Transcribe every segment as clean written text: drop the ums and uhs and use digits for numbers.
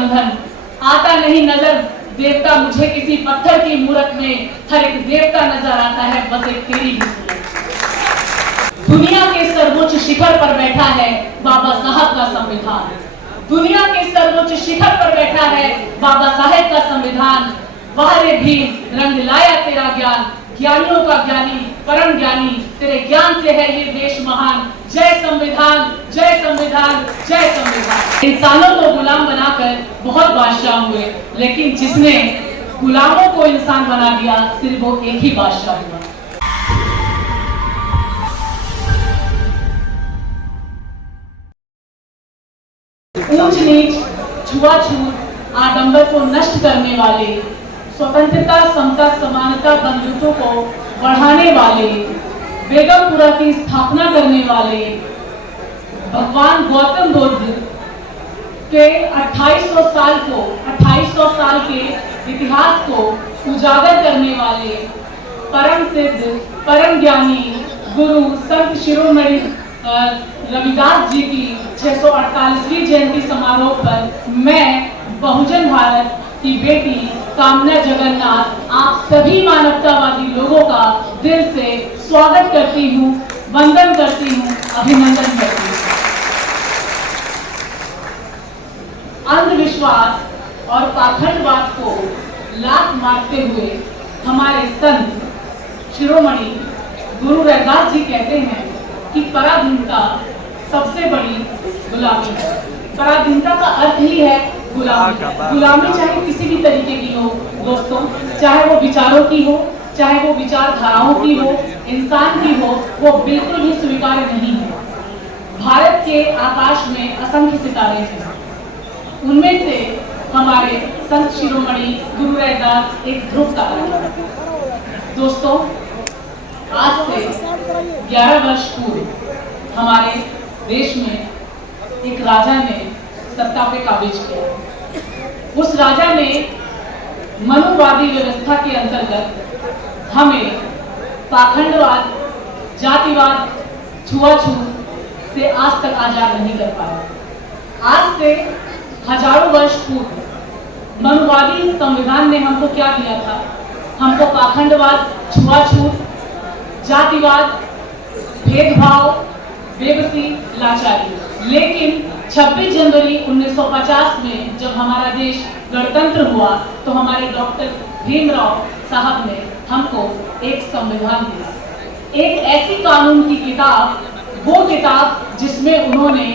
बंधन। आता नहीं नजर देवता मुझे किसी पत्थर की मूरत में, हर एक देवता नजर आता है बस एक तेरी ही सूरत। दुनिया के सर्वोच्च शिखर पर बैठा है बाबा साहब का संविधान। दुनिया के सर्वोच्च शिखर पर बैठा है बाबा साहेब का संविधान। वाह भी रंग लाया तेरा ज्ञान, ज्ञानियों का ज्ञानी परम ज्ञानी, तेरे ज्ञान से है ये देश महान। जय संविधान, जय संविधान, जय संविधान। इंसानों को गुलाम बनाकर बहुत बादशाह हुए, लेकिन जिसने गुलामों को इंसान बना दिया सिर्फ वो एक ही बादशाह हुआ। ऊंच नीच, छुआछूत, आडंबर को नष्ट करने वाले, स्वतंत्रता, समता, समानता, बंधुत्व को बढ़ाने वाले, बेगमपुरा की स्थापना करने वाले भगवान गौतम बुद्ध के 2800 साल के इतिहास को उजागर करने वाले परम सिद्ध, परम ज्ञानी गुरु संत शिरोमणि रविदास जी की 648वीं जयंती समारोह पर मैं बहुजन भारत की बेटी कामना जगन्नाथ आप सभी मानवतावादी लोगों का दिल से स्वागत करती हूँ, वंदन करती हूँ, अभिनंदन करती हूँ। अंधविश्वास और पाखंडवाद को लात मारते हुए हमारे संत शिरोमणि गुरु रविदास जी कहते हैं कि पराधीनता सबसे बड़ी गुलामी है। पराधीनता का अर्थ ही है गुलामी। गुलामी चाहे किसी भी तरीके की हो दोस्तों, चाहे वो विचारों की हो, चाहे वो विचारधाराओं की हो, इंसान की हो, वो बिल्कुल भी स्वीकार्य नहीं है। भारत के आकाश में असंख्य सितारे हैं, उनमें से हमारे संत शिरोमणि गुरु रविदास एक ध्रुव तारा है। दोस्तों, आज से 11 वर्ष पूर्व हमारे देश में एक राजा ने सत्ता पे काबिज किया। उस राजा ने मनुवादी व्यवस्था के अंतर्गत हमें पाखंडवाद, जातिवाद, छुआछूत से आज तक आजाद नहीं कर पाया। आज से हजारों वर्ष पूर्व मनुवादी संविधान ने हमको क्या दिया था? हमको पाखंडवाद, छुआछूत, जातिवाद, भेदभाव, बेबसी, लाचारी। लेकिन 26 जनवरी 1950 में जब हमारा देश गणतंत्र हुआ तो हमारे डॉक्टर भीमराव साहब ने हमको एक संविधान दिया, एक ऐसी कानून की किताब, वो किताब जिसमें उन्होंने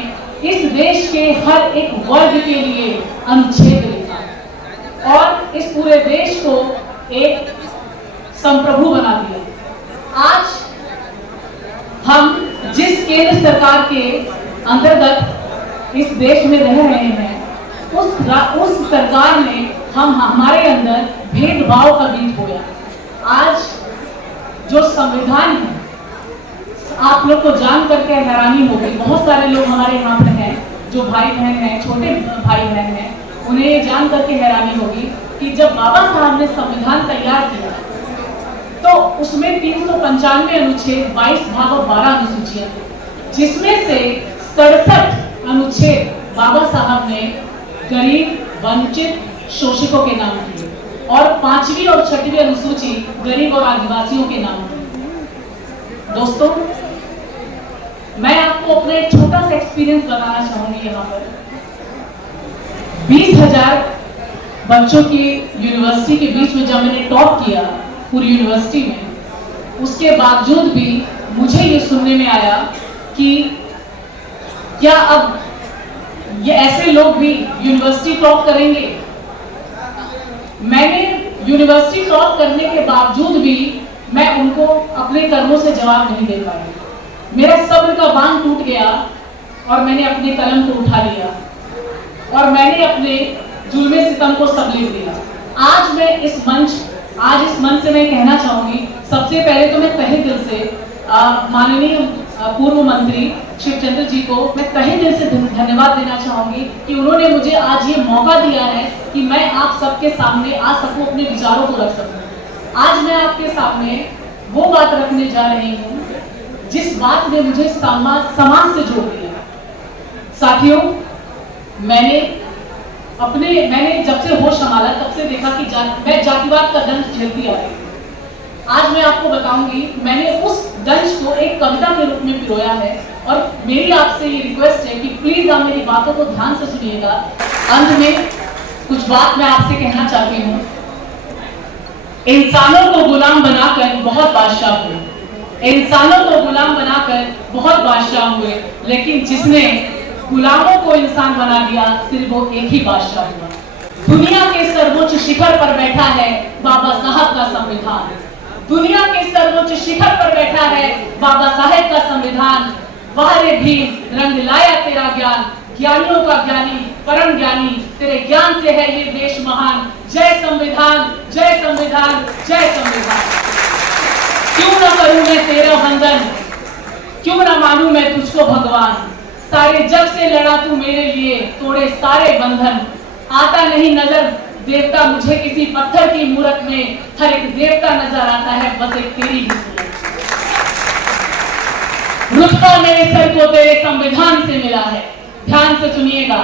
इस देश के हर एक वर्ग के लिए अनुच्छेद लिखा और इस पूरे देश को एक संप्रभु बना दिया। आज हम जिस केंद्र सरकार के अंतर्गत इस देश में रह रहे हैं, उस सरकार ने हमारे अंदर भेदभाव का बीज बोया। आज जो संविधान है, आप लोग को जान करके हैरानी होगी, बहुत सारे लोग हमारे यहाँ पे हैं जो भाई बहन हैं, छोटे भाई बहन हैं, उन्हें ये जान करके हैरानी होगी कि जब बाबा साहब ने संविधान तैयार किया तो उसमें 395 अनुच्छेद, 22 भाग और 12 अनुसूचियां थी, जिसमें से 67 अनुच्छेद बाबा साहब ने गरीब, वंचित, शोषितों के नाम किए और 5वीं और 6वीं अनुसूची गरीब और आदिवासियों के नाम किए। दोस्तों, मैं आपको अपना एक छोटा सा एक्सपीरियंस बताना चाहूंगी। यहाँ पर 20,000 बच्चों की यूनिवर्सिटी के बीच में जब मैंने टॉप किया पूरी यूनिवर्सिटी में, उसके बावजूद भी मुझे ये सुनने में आया कि क्या अब ये ऐसे लोग भी यूनिवर्सिटी टॉप करेंगे। मैंने यूनिवर्सिटी टॉप करने के बावजूद भी मैं उनको अपने कर्मों से जवाब नहीं दे पाई। मेरा सब्र का बांध टूट गया और मैंने अपने कलम को उठा लिया और मैंने अपने जुल्मे सितम को सबलीत दिया। आज इस मंच से मैं कहना चाहूंगी, सबसे पहले तो मैं तहे दिल से माननीय पूर्व मंत्री शिवचंद्र जी को मैं तहे दिल से धन्यवाद देना चाहूंगी कि उन्होंने मुझे आज ये मौका दिया है कि मैं आप सबके सामने आ सकूं, अपने विचारों को रख सकूं। आज मैं आपके सामने वो बात रखने जा रही हूँ जिस बात ने मुझे समाज से जोड़ दिया। साथियों, मैंने मैंने जब से होश संभाला तब से देखा कि मैं जातिवाद का दंश झेलती आ रही हूँ। आज मैं आपको बताऊंगी, मैंने उस दंश को एक कविता के रूप में पिरोया है और मेरी आपसे ये रिक्वेस्ट है कि प्लीज आप मेरी बातों को ध्यान से सुनिएगा। अंत में कुछ बात मैं आपसे कहना चाहती हूँ। इंसानों को गुलाम बनाकर बहुत बादशाह हुए, इंसानों को गुलाम बनाकर बहुत बादशाह हुए, लेकिन जिसने गुलामों को इंसान बना दिया सिर्फ वो एक ही बादशाह हुआ। दुनिया के सर्वोच्च शिखर पर बैठा है बाबा साहब का संविधान, दुनिया के सर्वोच्च शिखर पर बैठा है बाबा साहेब का संविधान। वाहरे भीम रंग लाया तेरा ज्ञान, ज्ञानियों का ज्ञानी परम ज्ञानी, तेरे ज्ञान से है ये देश महान। जय संविधान, जय संविधान, जय संविधान। क्यों ना करूं मैं तेरा वंदन, क्यों ना मानूं मैं तुझको भगवान। सारे जग से लड़ा तू मेरे लिए, तोड़े सारे बंधन। आता नहीं नजर देवता मुझे किसी पत्थर की मूरत में, हर एक देवता नजर आता है बस एक तेरी ही सूरत। रुतबा मेरे सर को तेरे संविधान से मिला है, ध्यान से सुनिएगा।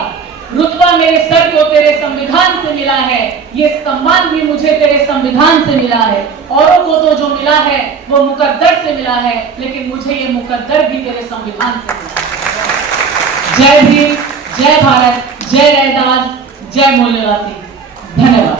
रुतबा मेरे सर को तेरे संविधान से मिला है, ये सम्मान भी मुझे तेरे संविधान से मिला है। औरों को तो जो मिला है वो मुकद्दर से मिला है, लेकिन मुझे ये मुकद्दर भी तेरे संविधान से मिला है। जय भीम, जय भारत, जय रैदास, जय मूल निवासी। धन्यवाद।